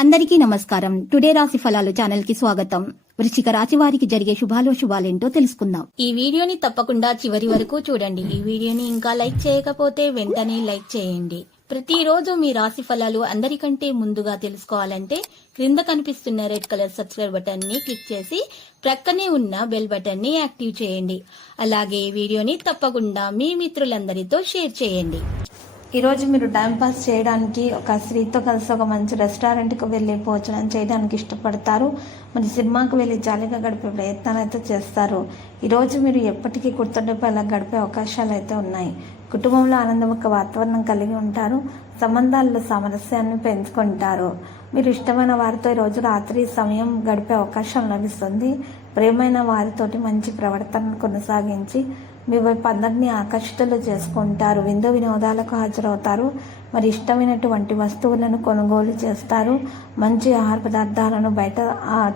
అందరికీ నమస్కారం. టుడే రాశి ఫలాలు ఛానల్ కి స్వాగతం. వృశ్చిక రాశి వారికి జరిగే శుభాలేంటో తెలుసుకుందాం. ఈ వీడియోని తప్పకుండా చివరి వరకు చూడండి. ఈ వీడియోని ఇంకా లైక్ చేయకపోతే వెంటనే లైక్ చేయండి. ప్రతిరోజు మీ రాశి ఫలాలు అందరికంటే ముందుగా తెలుసుకోవాలంటే క్రింద కనిపిస్తున్న రెడ్ కలర్ సబ్స్క్రైబ్ బటన్ ని క్లిక్ చేసి ప్రక్కనే ఉన్న బెల్ బటన్ ని యాక్టివ్ చేయండి. అలాగే ఈ వీడియోని తప్పకుండా మీ మిత్రులందరితో షేర్ చేయండి. ఈరోజు మీరు టైంపాస్ చేయడానికి ఒక స్త్రీతో కలిసి ఒక మంచి రెస్టారెంట్కి వెళ్ళి భోజనం చేయడానికి ఇష్టపడతారు. మరి సినిమాకు వెళ్ళి జాలీగా గడిపే ప్రయత్నాలు అయితే చేస్తారు. ఈరోజు మీరు ఎప్పటికీ గుర్తుండిపోయేలా గడిపే అవకాశాలు అయితే ఉన్నాయి. కుటుంబంలో ఆనందముఖ వాతావరణం కలిగి ఉంటారు. సంబంధాల్లో సామరస్యాన్ని పెంచుకుంటారు. మీరు ఇష్టమైన వారితో ఈరోజు రాత్రి సమయం గడిపే అవకాశం లభిస్తుంది. ప్రియమైన వారితోటి మంచి ప్రవర్తనను కొనసాగించి మీ వైపు అందరినీ ఆకర్షితులు చేసుకుంటారు. విందు వినోదాలకు హాజరవుతారు. మరి ఇష్టమైనటువంటి వస్తువులను కొనుగోలు చేస్తారు. మంచి ఆహార పదార్థాలను బయట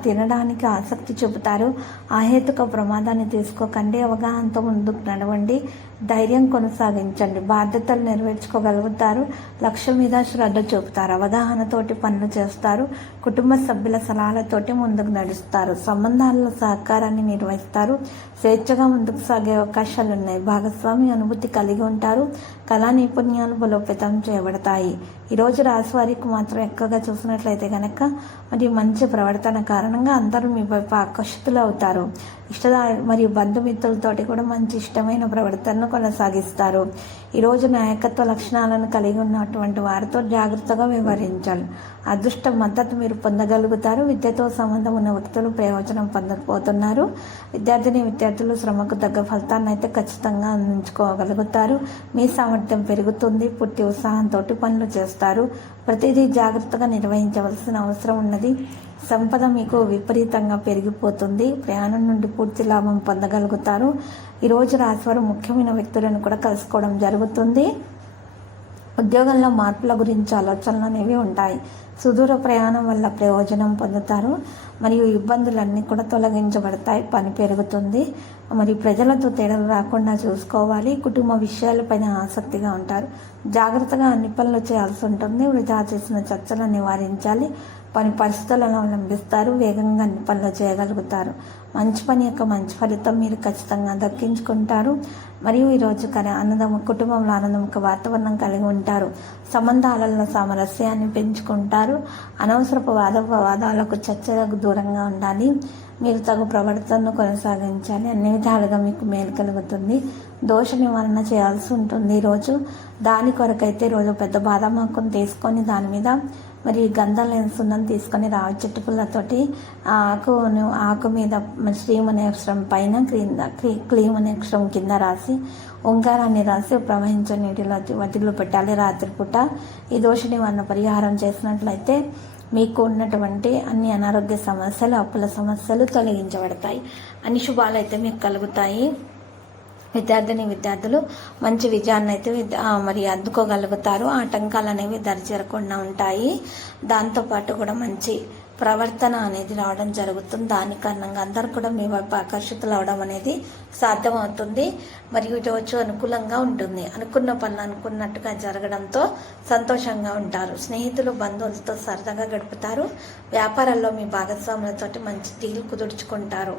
తినడానికి ఆసక్తి చూపుతారు. అహేతుక ప్రమాదాన్ని తీసుకోకండి. అవగాహనతో ముందుకు నడవండి. ధైర్యం కొనసాగించండి. బాధ్యతలు నెరవేర్చుకోగలుగుతారు. లక్ష్యం మీద శ్రద్ధ చూపుతారు. అవగాహనతోటి పనులు చేస్తారు. కుటుంబ సభ్యుల సలహాలతోటి ముందుకు నడుస్తారు. సంబంధాలలో సహకారాన్ని నిర్వహిస్తారు. స్వేచ్ఛగా ముందుకు సాగే అవకాశాలు ఉన్నాయి. భాగస్వామి అనుభూతి కలిగి ఉంటారు. కళా నైపుణ్యాలు బలోపేతం చేయబడతాయి. ఈరోజు రాశి వారికి మాత్రం ఎక్కువగా చూసినట్లయితే కనుక మరి మంచి ప్రవర్తన కారణంగా అందరూ మీ వైపు ఆకర్షితులు అవుతారు. మరియు బంధుమిత్రులతోటి కూడా మంచి ఇష్టమైన ప్రవర్తనను కొనసాగిస్తారు. ఈరోజు నాయకత్వ లక్షణాలను కలిగి ఉన్నటువంటి వారితో జాగ్రత్తగా వ్యవహరించాలి. అదృష్ట మద్దతు మీరు పొందగలుగుతారు. విద్యతో సంబంధం ఉన్న వ్యక్తులు ప్రయోజనం పొందకపోతున్నారు. విద్యార్థులు శ్రమకు తగ్గ ఫలితాన్ని అయితే ఖచ్చితంగా అందించుకోగలుగుతారు. మీ సామర్థ్యం పెరుగుతుంది. పూర్తి ఉత్సాహంతో పనులు చేస్తారు. ప్రతిదీ జాగ్రత్తగా నిర్వహించవలసిన అవసరం ఉన్నది. సంపద మీకు విపరీతంగా పెరిగిపోతుంది. ప్రయాణం నుండి పూర్తి లాభం పొందగలుగుతారు. ఈరోజు రాశివారు ముఖ్యమైన వ్యక్తులను కూడా కలుసుకోవడం జరుగుతుంది. ఉద్యోగంలో మార్పుల గురించి ఆలోచనలు అనేవి ఉంటాయి. సుదూర ప్రయాణం వల్ల ప్రయోజనం పొందుతారు. మరియు ఇబ్బందులన్నీ కూడా తొలగించబడతాయి. పని పెరుగుతుంది. మరియు ప్రజలతో తేడాలు రాకుండా చూసుకోవాలి. కుటుంబ విషయాలపైన ఆసక్తిగా ఉంటారు. జాగ్రత్తగా అన్ని పనులు చేయాల్సి ఉంటుంది. వృధా చేసిన చర్చలను నివారించాలి. పని పరిస్థితులను అవలంబిస్తారు. వేగంగా అన్ని పనులు చేయగలుగుతారు. మంచి పని యొక్క మంచి ఫలితం మీరు ఖచ్చితంగా దక్కించుకుంటారు. మరియు ఈరోజు కుటుంబంలో ఆనందముఖ వాతావరణం కలిగి ఉంటారు. సంబంధాలలో సామరస్యాన్ని పెంచుకుంటారు. అనవసరపు వాదాలకు చర్చలకు దూరంగా ఉండాలి. మీరు తగు ప్రవర్తనను కొనసాగించాలి. అన్ని విధాలుగా మీకు మేలు కలుగుతుంది. దోష నివారణ చేయాల్సి ఉంటుంది. ఈరోజు దాని కొరకైతే ఈరోజు పెద్ద బాదం ఆకును తీసుకొని దాని మీద మరి గంధం లేని సున్నం తీసుకొని రావి చెట్టు పుల్లతోటి ఆకు మీద శ్రీం అనే అక్షరం పైన క్లీం అనే అక్షరం కింద రాసి ఓంకారాన్ని రాసి ప్రవహించే నీటిలో వదిలి పెట్టాలి రాత్రిపూట. ఈ దోష నివారణ పరిహారం చేసినట్లయితే మీకు ఉన్నటువంటి అన్ని అనారోగ్య సమస్యలు, అప్పుల సమస్యలు తొలగించబడతాయి. అన్ని శుభాలు అయితే మీకు కలుగుతాయి. విద్యార్థులు మంచి విజయాన్ని అయితే మరి అందుకోగలుగుతారు. ఆటంకాలు అనేవి దరిచేరకుండా ఉంటాయి. దాంతోపాటు కూడా మంచి ప్రవర్తన అనేది రావడం జరుగుతుంది. దాని కారణంగా అందరూ కూడా మీ వైపు ఆకర్షితులు అవడం అనేది సాధ్యమవుతుంది. మరియు ఈరోజు అనుకూలంగా ఉంటుంది. అనుకున్న పనులు అనుకున్నట్టుగా జరగడంతో సంతోషంగా ఉంటారు. స్నేహితులు బంధువులతో సరదాగా గడుపుతారు. వ్యాపారాల్లో మీ భాగస్వాములతోటి మంచి డీల్ కుదుర్చుకుంటారు.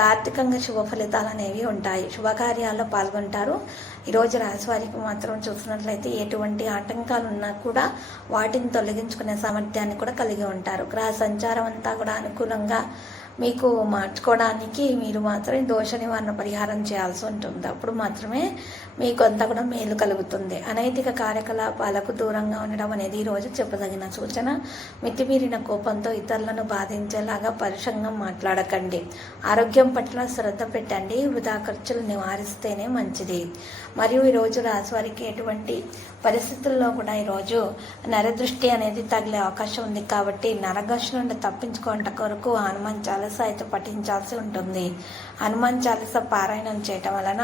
ఆర్థికంగా శుభ ఫలితాలు అనేవి ఉంటాయి. శుభకార్యాల్లో పాల్గొంటారు. ఈరోజు రాశి వారికి మాత్రం చూసినట్లయితే ఎటువంటి ఆటంకాలు ఉన్నా కూడా వాటిని తొలగించుకునే సామర్థ్యాన్ని కూడా కలిగి ఉంటారు. గ్రహ సంచారం అంతా కూడా అనుకూలంగా మీకు మార్చుకోవడానికి మీరు మాత్రమే దోష నివారణ పరిహారం చేయాల్సి ఉంటుంది. అప్పుడు మాత్రమే మీకు అంతా కూడా మేలు కలుగుతుంది. అనైతిక కార్యకలాపాలకు దూరంగా ఉండడం అనేది ఈరోజు చెప్పదగిన సూచన. మితిమీరిన కోపంతో ఇతరులను బాధించేలాగా పరుషంగా మాట్లాడకండి. ఆరోగ్యం పట్ల శ్రద్ధ పెట్టండి. వృధా ఖర్చులు నివారిస్తేనే మంచిది. మరియు ఈరోజు రాశి వారికి ఎటువంటి పరిస్థితుల్లో కూడా ఈరోజు నరదృష్టి అనేది తగిలే అవకాశం ఉంది. కాబట్టి నరఘోష నుండి తప్పించుకోవడం కొరకు హనుమాన్ చాలీస అయితే పఠించాల్సి ఉంటుంది. హనుమాన్ చాలీస పారాయణం చేయటం వలన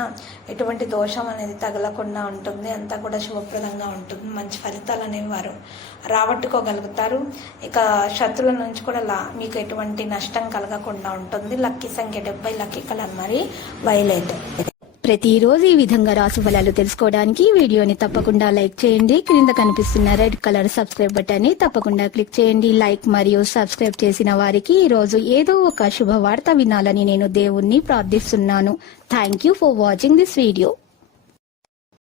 ఎటువంటి దోషం అనేది తగలకుండా ఉంటుంది. అంతా కూడా శుభప్రదంగా ఉంటుంది. మంచి ఫలితాలు అనేవి వారు రాబట్టుకోగలుగుతారు. ఇక శత్రువుల నుంచి కూడా మీకు ఎటువంటి నష్టం కలగకుండా ఉంటుంది. లక్కీ సంఖ్య 70, లక్కీ కలర్ మరి వైలెట్. ప్రతిరోజు ఈ విధంగా రాశి ఫలాలు తెలుసుకోవడానికి ఈ వీడియోని తప్పకుండా లైక్ చేయండి. క్రింద కనిపిస్తున్న రెడ్ కలర్ సబ్స్క్రైబ్ బటన్ ని తప్పకుండా క్లిక్ చేయండి. లైక్ మరియు సబ్స్క్రైబ్ చేసిన వారికి ఈ రోజు ఏదో ఒక శుభవార్త వినాలని నేను దేవుణ్ణి ప్రార్థిస్తున్నాను. Thank you for watching this video.